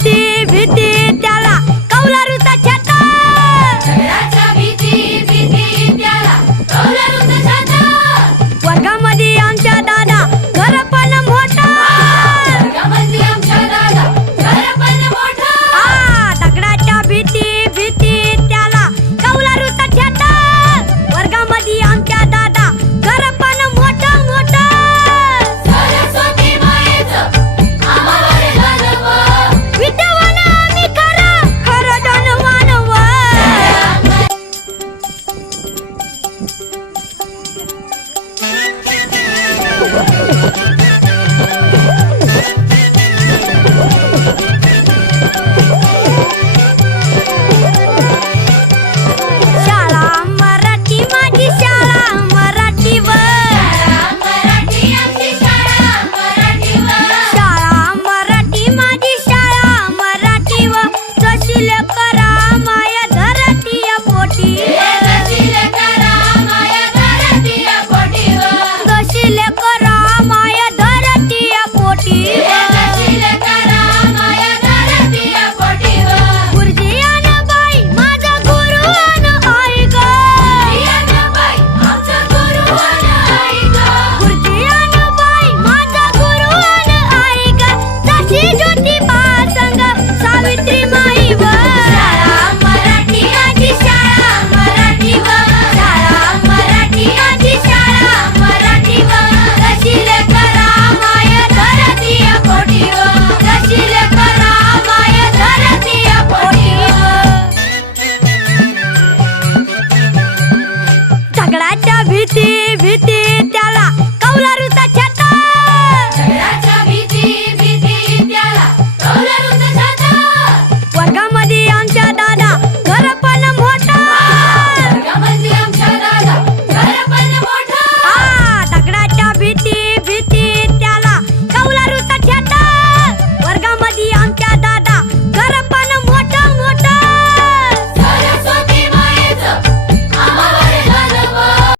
भीती भीती त्याला कौलारूचा छाता. दगडाच्या भीती भीती त्याला कौलारूचा छाता. वर्गामध्ये आमच्या दादा घर पण मोठा. वर्गामध्ये आमच्या दादा घर पण मोठा. दगडाच्या भीती भीती त्याला कौलारूचा छाता. वर्गामध्ये आमच्या दादा घर पण मोठा मोठा. सरस्वती मायेचं आम्हाला दानव. विद्यावान आम्ही खरं खरं धनवानव. शाळा मराठी माझी शाळा मराठीवर. शाळा मराठी आमची शाळा मराठीवर. शाळा मराठी माझी शाळा मराठीवर. जशील करा माया धरतीय पोटी. जशील करा माया धरतीय पोटीवर. जशील करा माया धरतीय पोटी. जशील करा माया धरतीय पोटीवर. गुरुजी अन बाई माझा गुरु अन आई ग. बाई आमचा गुरु आणि आई ग. गुरुजी अन बाई माझा गुरु अन आई ग. जशी ज्योतिबा संग सावित्री माई व. शाळा मराठी आजी शाळा मराठीवर. शाळा मराठी आजी शाळा मराठीवर. जशील करा माया धरतीय पोटीवर. जशील करा माया धरतीय पोटीवर. दगडाच्या भीती भीती